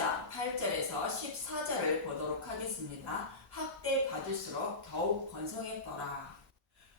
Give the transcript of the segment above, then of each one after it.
1장 8절에서 14절을 보도록 하겠습니다. 학대 받을수록 더욱 번성했더라.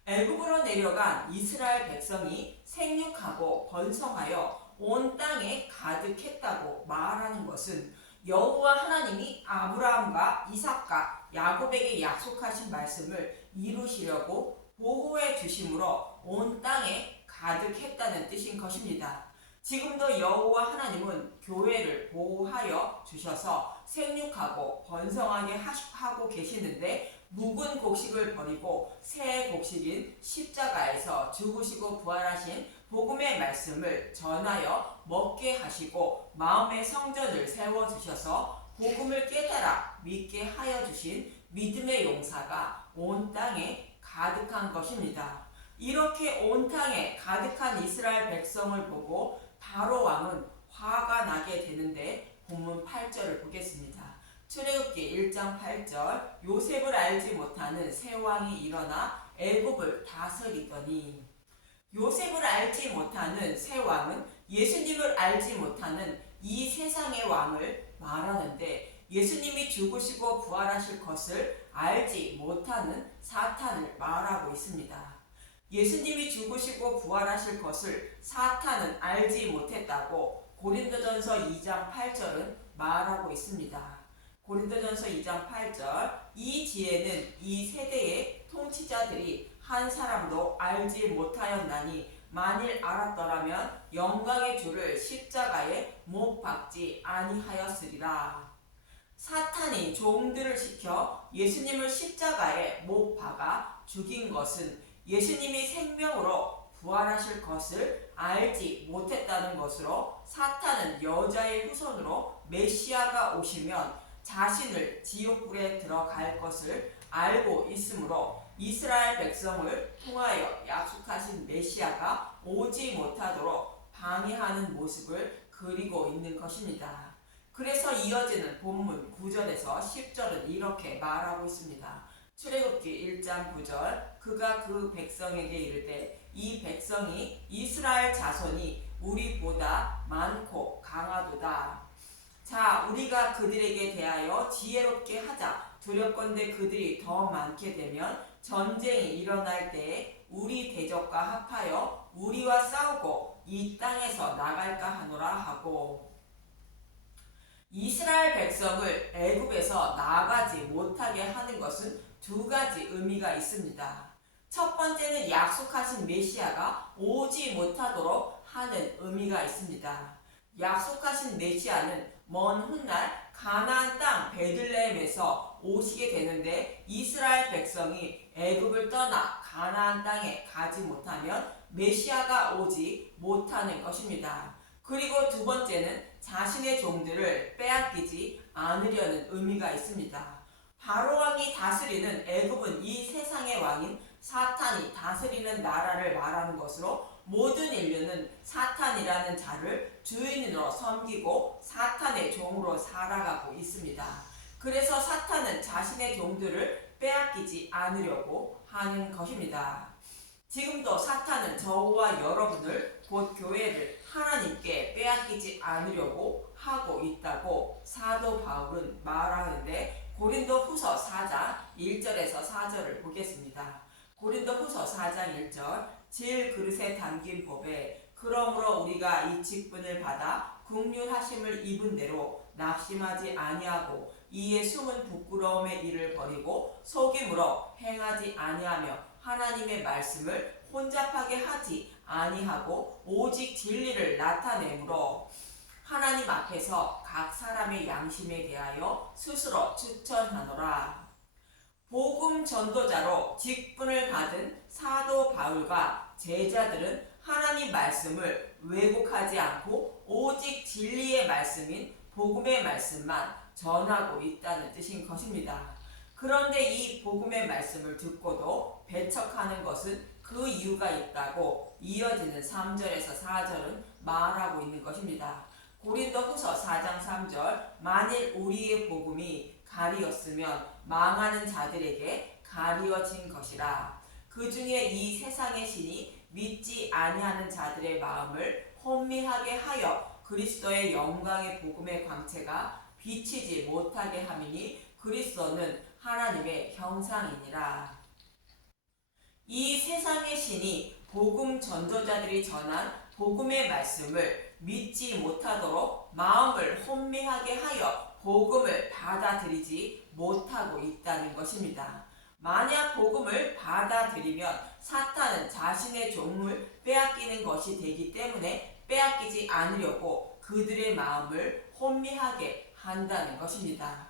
애굽으로 내려간 이스라엘 백성이 생육하고 번성하여 온 땅에 가득했다고 말하는 것은 여호와 하나님이 아브라함과 이삭과 야곱에게 약속하신 말씀을 이루시려고 보호해 주심으로 온 땅에 가득했다는 뜻인 것입니다. 지금도 여호와 하나님은 교회를 보호하여 주셔서 생육하고 번성하게 하고 계시는데, 묵은 곡식을 버리고 새 곡식인 십자가에서 죽으시고 부활하신 복음의 말씀을 전하여 먹게 하시고 마음의 성전을 세워주셔서 복음을 깨달아 믿게 하여 주신 믿음의 용사가 온 땅에 가득한 것입니다. 이렇게 온 땅에 가득한 이스라엘 백성을 보고 바로 왕은 화가 나게 되는데, 본문 8절을 보겠습니다. 출애굽기 1장 8절, 요셉을 알지 못하는 새 왕이 일어나 애굽을 다스리더니. 요셉을 알지 못하는 새 왕은 예수님을 알지 못하는 이 세상의 왕을 말하는데, 예수님이 죽으시고 부활하실 것을 알지 못하는 사탄을 말하고 있습니다. 예수님이 죽으시고 부활하실 것을 사탄은 알지 못했다고 고린도전서 2장 8절은 말하고 있습니다. 고린도전서 2장 8절, 이 지혜는 이 세대의 통치자들이 한 사람도 알지 못하였나니 만일 알았더라면 영광의 주를 십자가에 못 박지 아니하였으리라. 사탄이 종들을 시켜 예수님을 십자가에 못 박아 죽인 것은 예수님이 생명으로 부활하실 것을 알지 못했다는 것으로, 사탄은 여자의 후손으로 메시아가 오시면 자신을 지옥불에 들어갈 것을 알고 있으므로 이스라엘 백성을 통하여 약속하신 메시아가 오지 못하도록 방해하는 모습을 그리고 있는 것입니다. 그래서 이어지는 본문 9절에서 10절은 이렇게 말하고 있습니다. 출애굽기 1장 9절, 그가 그 백성에게 이르되 이 백성이 이스라엘 자손이 우리보다 많고 강하도다. 자, 우리가 그들에게 대하여 지혜롭게 하자. 두렵건대 그들이 더 많게 되면 전쟁이 일어날 때에 우리 대적과 합하여 우리와 싸우고 이 땅에서 나갈까 하노라 하고. 이스라엘 백성을 애굽에서 나가지 못하게 하는 것은 두 가지 의미가 있습니다. 첫 번째는 약속하신 메시아가 오지 못하도록 하는 의미가 있습니다. 약속하신 메시아는 먼 훗날 가나안 땅 베들레헴에서 오시게 되는데, 이스라엘 백성이 애굽을 떠나 가나안 땅에 가지 못하면 메시아가 오지 못하는 것입니다. 그리고 두 번째는 자신의 종들을 빼앗기지 않으려는 의미가 있습니다. 바로왕이 다스리는 애굽은 이 세상의 왕인 사탄이 다스리는 나라를 말하는 것으로, 모든 인류는 사탄이라는 자를 주인으로 섬기고 사탄의 종으로 살아가고 있습니다. 그래서 사탄은 자신의 종들을 빼앗기지 않으려고 하는 것입니다. 지금도 사탄은 저와 여러분을, 곧 교회를 하나님께 빼앗기지 않으려고 하고 있다고 사도 바울은 말하는데, 고린도후서 4장 1절에서 4절을 보겠습니다. 고린도후서 4장 1절, 질 그릇에 담긴 법에 그러므로 우리가 이 직분을 받아 긍휼하심을 입은 대로 낙심하지 아니하고 이에 숨은 부끄러움의 일을 버리고 속임으로 행하지 아니하며 하나님의 말씀을 혼잡하게 하지 아니하고 오직 진리를 나타내므로 하나님 앞에서 각 사람의 양심에 대하여 스스로 추천하노라. 복음 전도자로 직분을 받은 사도 바울과 제자들은 하나님 말씀을 왜곡하지 않고 오직 진리의 말씀인 복음의 말씀만 전하고 있다는 뜻인 것입니다. 그런데 이 복음의 말씀을 듣고도 배척하는 것은 그 이유가 있다고 이어지는 3절에서 4절은 말하고 있는 것입니다. 고린도후서 4장 3절, 만일 우리의 복음이 가리었으면 망하는 자들에게 가리워진 것이라. 그 중에 이 세상의 신이 믿지 아니하는 자들의 마음을 혼미하게 하여 그리스도의 영광의 복음의 광채가 비치지 못하게 함이니 그리스도는 하나님의 형상이니라. 이 세상의 신이 복음 전도자들이 전한 복음의 말씀을 믿지 못하도록 마음을 혼미하게 하여 복음을 받아들이지 못하고 있다는 것입니다. 만약 복음을 받아들이면 사탄은 자신의 종을 빼앗기는 것이 되기 때문에 빼앗기지 않으려고 그들의 마음을 혼미하게 한다는 것입니다.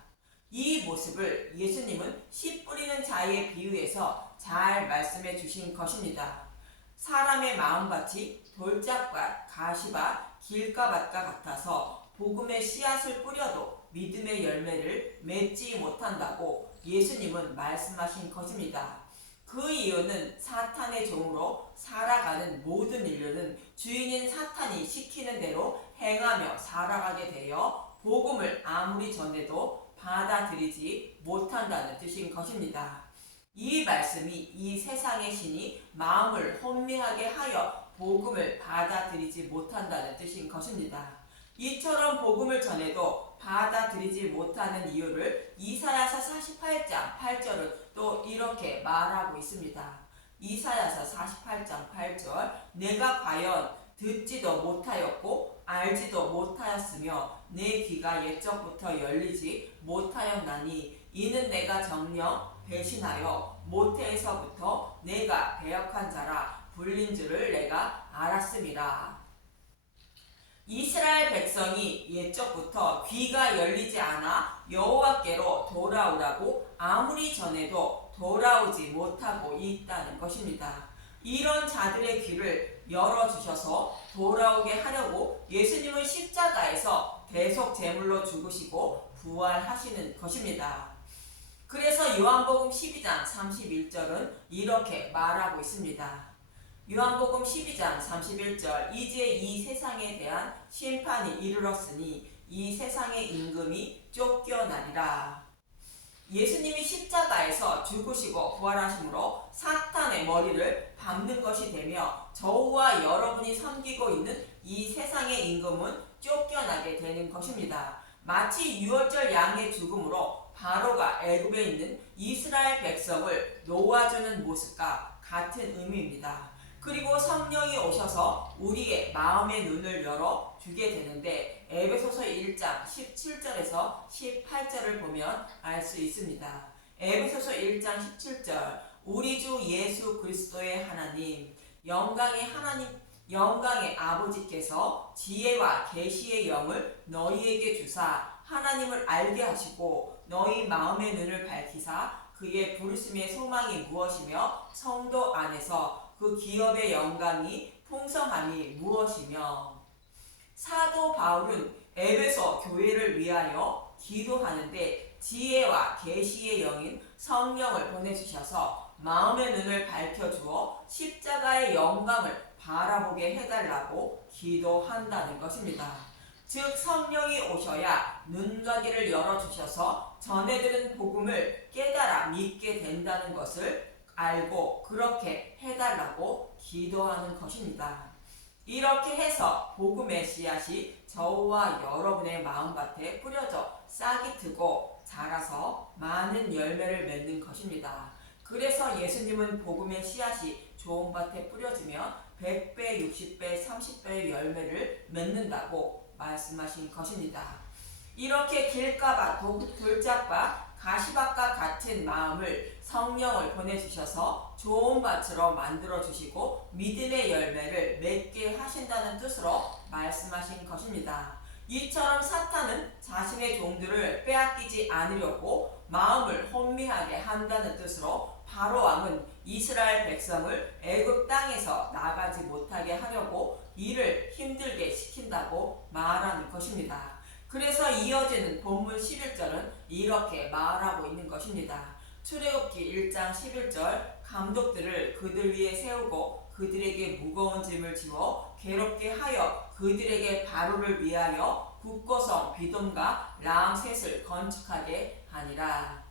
이 모습을 예수님은 씨 뿌리는 자의 비유에서 잘 말씀해 주신 것입니다. 사람의 마음밭이 돌짝밭, 가시밭, 길가밭과 같아서 복음의 씨앗을 뿌려도 믿음의 열매를 맺지 못한다고 예수님은 말씀하신 것입니다. 그 이유는 사탄의 종으로 살아가는 모든 인류는 주인인 사탄이 시키는 대로 행하며 살아가게 되어 복음을 아무리 전해도 받아들이지 못한다는 뜻인 것입니다. 이 말씀이 이 세상의 신이 마음을 혼미하게 하여 복음을 받아들이지 못한다는 뜻인 것입니다. 이처럼 복음을 전해도 받아들이지 못하는 이유를 이사야서 48장 8절은 또 이렇게 말하고 있습니다. 이사야서 48장 8절 내가 과연 듣지도 못하였고 알지도 못하였으며 내 귀가 옛적부터 열리지 못하였나니 이는 내가 정녕 배신하여 모태에서부터 내가 배역한 자라 불린 줄을 내가 알았음이라. 이스라엘 백성이 옛적부터 귀가 열리지 않아 여호와께로 돌아오라고 아무리 전해도 돌아오지 못하고 있다는 것입니다. 이런 자들의 귀를 열어주셔서 돌아오게 하려고 예수님은 십자가에서 대속 제물로 죽으시고 부활하시는 것입니다. 그래서 요한복음 12장 31절은 이렇게 말하고 있습니다. 요한복음 12장 31절 이제 이 세상에 대한 심판이 이르렀으니 이 세상의 임금이 쫓겨나리라. 예수님이 십자가에서 죽으시고 부활하심으로 사탄의 머리를 밟는 것이 되며 저와 여러분이 섬기고 있는 이 세상의 임금은 쫓겨나게 되는 것입니다. 마치 유월절 양의 죽음으로 바로가 애굽에 있는 이스라엘 백성을 놓아주는 모습과 같은 의미입니다. 그리고 성령이 오셔서 우리의 마음의 눈을 열어 주게 되는데 에베소서 1장 17절에서 18절을 보면 알 수 있습니다. 에베소서 1장 17절 우리 주 예수 그리스도의 하나님 영광의 아버지께서 지혜와 계시의 영을 너희에게 주사 하나님을 알게 하시고 너희 마음의 눈을 밝히사 그의 부르심의 소망이 무엇이며 성도 안에서 그 기업의 영광이 풍성함이 무엇이며. 사도 바울은 에베소 교회를 위하여 기도하는데 지혜와 계시의 영인 성령을 보내주셔서 마음의 눈을 밝혀주어 십자가의 영광을 바라보게 해달라고 기도한다는 것입니다. 즉 성령이 오셔야 눈과 귀를 열어주셔서 전해드린 복음을 깨달아 믿게 된다는 것을 알고 그렇게 해달라고 기도하는 것입니다. 이렇게 해서 복음의 씨앗이 저와 여러분의 마음밭에 뿌려져 싹이 트고 자라서 많은 열매를 맺는 것입니다. 그래서 예수님은 복음의 씨앗이 좋은 밭에 뿌려지면 100배, 60배, 30배의 열매를 맺는다고 말씀하신 것입니다. 이렇게 길가밭, 돌짝밭, 가시밭과 같은 마음을 성령을 보내주셔서 좋은 밭으로 만들어주시고 믿음의 열매를 맺게 하신다는 뜻으로 말씀하신 것입니다. 이처럼 사탄은 자신의 종들을 빼앗기지 않으려고 마음을 혼미하게 한다는 뜻으로 바로왕은 이스라엘 백성을 애굽 땅에서 나가지 못하게 하려고 이를 힘들게 시킨다고 말하는 것입니다. 그래서 이어지는 본문 11절은 이렇게 말하고 있는 것입니다. 출애굽기 1장 11절 감독들을 그들 위에 세우고 그들에게 무거운 짐을 지워 괴롭게 하여 그들에게 바로를 위하여 국고성 비돔과 람셋을 건축하게 하니라.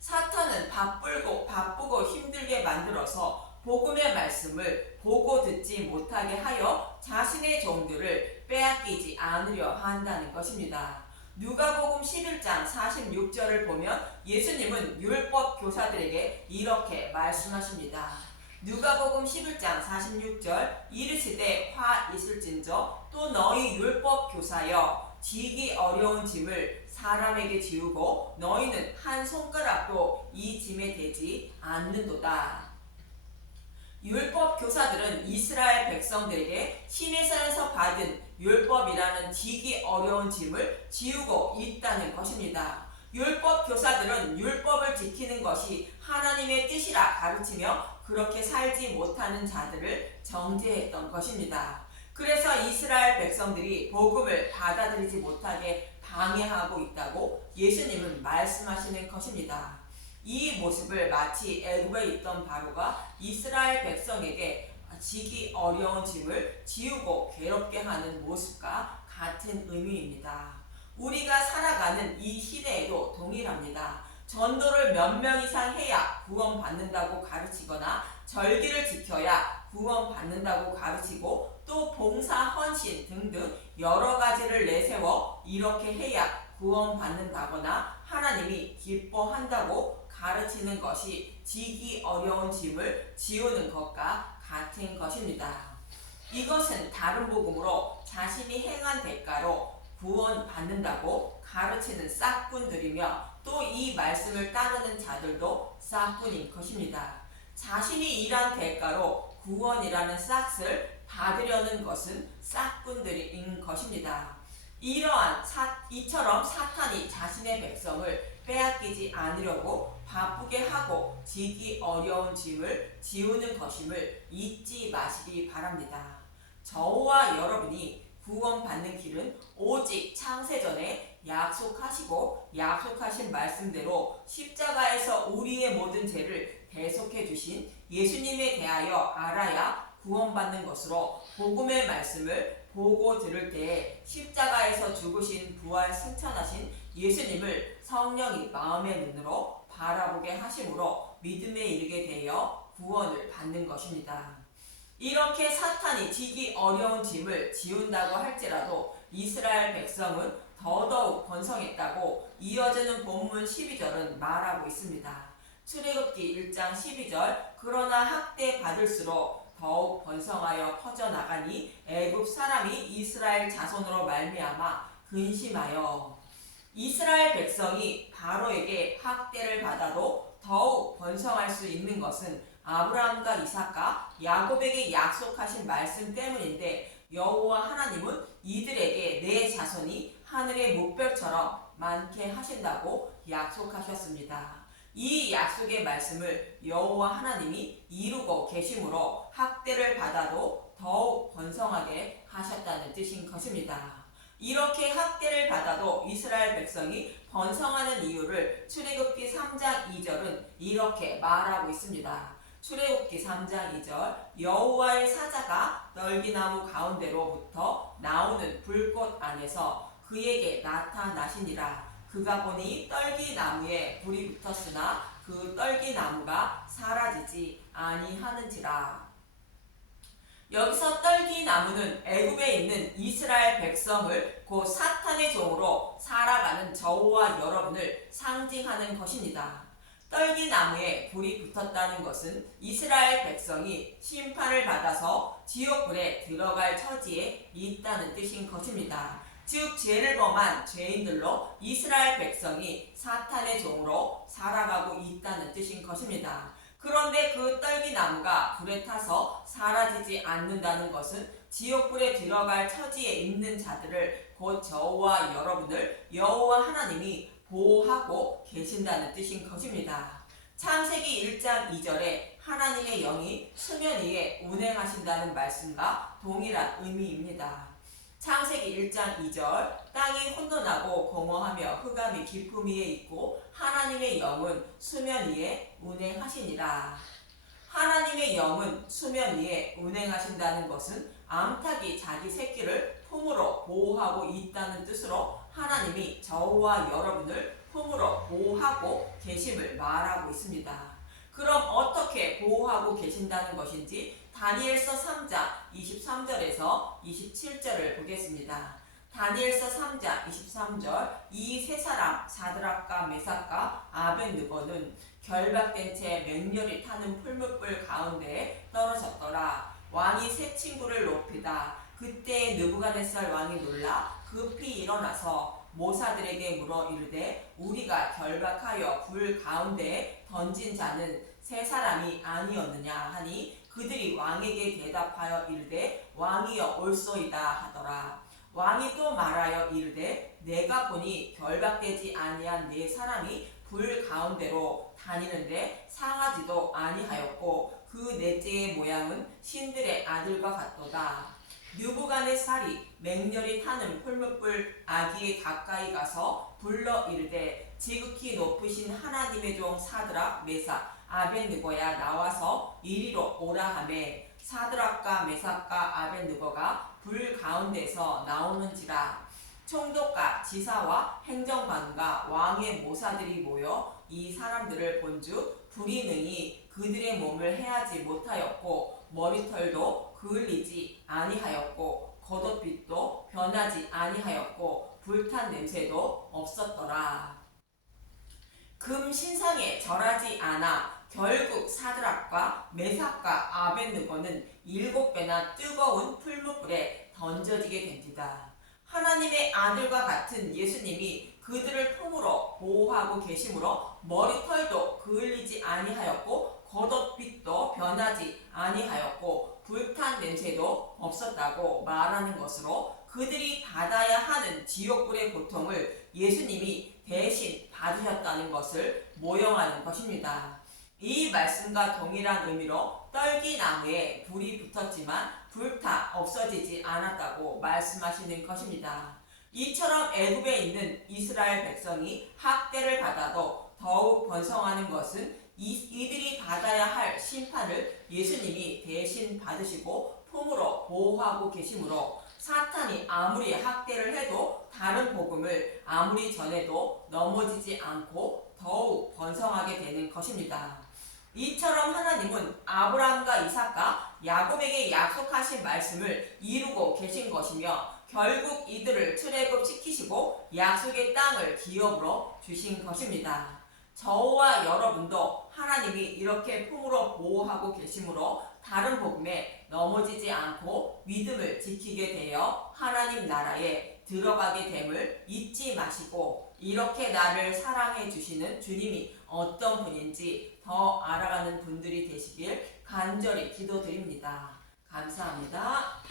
사탄은 바쁘고 힘들게 만들어서 복음의 말씀을 보고 듣지 못하게 하여 자신의 종들을 빼앗기지 않으려 한다는 것입니다. 누가복음 11장 46절을 보면 예수님은 율법 교사들에게 이렇게 말씀하십니다. 누가복음 11장 46절 이르시되 화 있을진저 또 너희 율법 교사여 지기 어려운 짐을 사람에게 지우고 너희는 한 손가락도 이 짐에 대지 않는도다. 율법 교사들은 이스라엘 백성들에게 시내산에서 받은 율법이라는 지기 어려운 짐을 지우고 있다는 것입니다. 율법 교사들은 율법을 지키는 것이 하나님의 뜻이라 가르치며 그렇게 살지 못하는 자들을 정죄했던 것입니다. 그래서 이스라엘 백성들이 복음을 받아들이지 못하게 방해하고 있다고 예수님은 말씀하시는 것입니다. 이 모습을 마치 애굽에 있던 바로가 이스라엘 백성에게 지기 어려운 짐을 지우고 괴롭게 하는 모습과 같은 의미입니다. 우리가 살아가는 이 시대에도 동일합니다. 전도를 몇 명 이상 해야 구원받는다고 가르치거나 절기를 지켜야 구원받는다고 가르치고 또 봉사, 헌신 등등 여러 가지를 내세워 이렇게 해야 구원받는다거나 하나님이 기뻐한다고 가르치는 것이 지기 어려운 짐을 지우는 것과 같은 것입니다. 이것은 다른 복음으로 자신이 행한 대가로 구원받는다고 가르치는 싹군들이며 또 이 말씀을 따르는 자들도 싹군인 것입니다. 자신이 일한 대가로 구원이라는 싹을 받으려는 것은 싹군들인 것입니다. 이처럼 사탄이 자신의 백성을 빼앗기지 않으려고 바쁘게 하고 지기 어려운 짐을 지우는 것임을 잊지 마시기 바랍니다. 저와 여러분이 구원받는 길은 오직 창세전에 약속하시고 약속하신 말씀대로 십자가에서 우리의 모든 죄를 대속해 주신 예수님에 대하여 알아야 구원받는 것으로 복음의 말씀을 보고 들을 때에 십자가에서 죽으신 부활 승천하신 예수님을 성령이 마음의 눈으로 바라보게 하심으로 믿음에 이르게 되어 구원을 받는 것입니다. 이렇게 사탄이 지기 어려운 짐을 지운다고 할지라도 이스라엘 백성은 더더욱 번성했다고 이어지는 본문 12절은 말하고 있습니다. 출애굽기 1장 12절 그러나 학대 받을수록 더욱 번성하여 퍼져나가니 애굽 사람이 이스라엘 자손으로 말미암아 근심하여 이스라엘 백성이 바로에게 학대를 받아도 더욱 번성할 수 있는 것은 아브라함과 이삭과 야곱에게 약속하신 말씀 때문인데 여호와 하나님은 이들에게 내 자손이 하늘의 뭇별처럼 많게 하신다고 약속하셨습니다. 이 약속의 말씀을 여호와 하나님이 이루고 계심으로 학대를 받아도 더욱 번성하게 하셨다는 뜻인 것입니다. 이렇게 학대를 받아도 이스라엘 백성이 번성하는 이유를 출애굽기 3장 2절은 이렇게 말하고 있습니다. 출애굽기 3장 2절 여호와의 사자가 떨기나무 가운데로부터 나오는 불꽃 안에서 그에게 나타나시니라. 그가 보니 떨기나무에 불이 붙었으나 그 떨기나무가 사라지지 아니하는지라. 여기서 떨기나무는 애굽에 있는 이스라엘 백성을 곧 사탄의 종으로 살아가는 저와 여러분을 상징하는 것입니다. 떨기나무에 불이 붙었다는 것은 이스라엘 백성이 심판을 받아서 지옥불에 들어갈 처지에 있다는 뜻인 것입니다. 즉 죄를 범한 죄인들로 이스라엘 백성이 사탄의 종으로 살아가고 있다는 뜻인 것입니다. 그런데 그 떨기나무가 불에 타서 사라지지 않는다는 것은 지옥불에 들어갈 처지에 있는 자들을 곧 저와 여러분을 여호와 하나님이 보호하고 계신다는 뜻인 것입니다. 창세기 1장 2절에 하나님의 영이 수면 위에 운행하신다는 말씀과 동일한 의미입니다. 창세기 1장 2절 땅이 혼돈하고 공허하며 흑암이 깊음 위에 있고 하나님의 영은 수면 위에 운행하시니라. 하나님의 영은 수면 위에 운행하신다는 것은 암탉이 자기 새끼를 품으로 보호하고 있다는 뜻으로 하나님이 저와 여러분을 품으로 보호하고 계심을 말하고 있습니다. 그럼 어떻게 보호하고 계신다는 것인지 다니엘서 3장 23절에서 27절을 보겠습니다. 다니엘서 3장 23절 이 세 사람 사드락과 메삭과 아벳느고는 결박된 채 맹렬히 타는 풀무불 가운데에 떨어졌더라. 왕이 세 친구를 높이다. 그때 느부갓네살 왕이 놀라 급히 일어나서 모사들에게 물어 이르되 우리가 결박하여 불 가운데에 던진 자는 세 사람이 아니었느냐 하니 그들이 왕에게 대답하여 이르되 왕이여 옳소이다 하더라. 왕이 또 말하여 이르되 내가 보니 결박되지 아니한 네 사람이 불 가운데로 다니는데 상하지도 아니하였고 그 넷째의 모양은 신들의 아들과 같도다. 느부갓네살이 맹렬히 타는 풀무불 아기에 가까이 가서 불러 이르되 지극히 높으신 하나님의 종 사드락 메삭 아벳느고야 나와서 이리로 오라 하매 사드락과 메삭과 아벳느고가 불 가운데서 나오는지라. 총독과 지사와 행정관과 왕의 모사들이 모여 이 사람들을 본즉 불이 능히 그들의 몸을 해하지 못하였고 머리털도 그을리지 아니하였고 겉옷빛도 변하지 아니하였고 불탄 냄새도 없었더라. 금 신상에 절하지 않아 결국 사드락과 메삭과 아벳느고는 7배나 뜨거운 풀무불에 던져지게 된지다. 하나님의 아들과 같은 예수님이 그들을 품으로 보호하고 계심으로 머리털도 그을리지 아니하였고 겉옷빛도 변하지 아니하였고 불탄 냄새도 없었다고 말하는 것으로 그들이 받아야 하는 지옥불의 고통을 예수님이 대신 받으셨다는 것을 모형하는 것입니다. 이 말씀과 동일한 의미로 떨기나무에 불이 붙었지만 불타 없어지지 않았다고 말씀하시는 것입니다. 이처럼 애굽에 있는 이스라엘 백성이 학대를 받아도 더욱 번성하는 것은 이들이 받아야 할 심판을 예수님이 대신 받으시고 품으로 보호하고 계시므로 사탄이 아무리 학대를 해도 다른 복음을 아무리 전해도 넘어지지 않고 더욱 번성하게 되는 것입니다. 이처럼 하나님은 아브라함과 이삭과 야곱에게 약속하신 말씀을 이루고 계신 것이며 결국 이들을 출애굽시키시고 약속의 땅을 기업으로 주신 것입니다. 저와 여러분도 하나님이 이렇게 품으로 보호하고 계시므로 다른 복음에 넘어지지 않고 믿음을 지키게 되어 하나님 나라에 들어가게 됨을 잊지 마시고 이렇게 나를 사랑해 주시는 주님이 어떤 분인지 더 알아가는 분들이 되시길 간절히 기도드립니다. 감사합니다.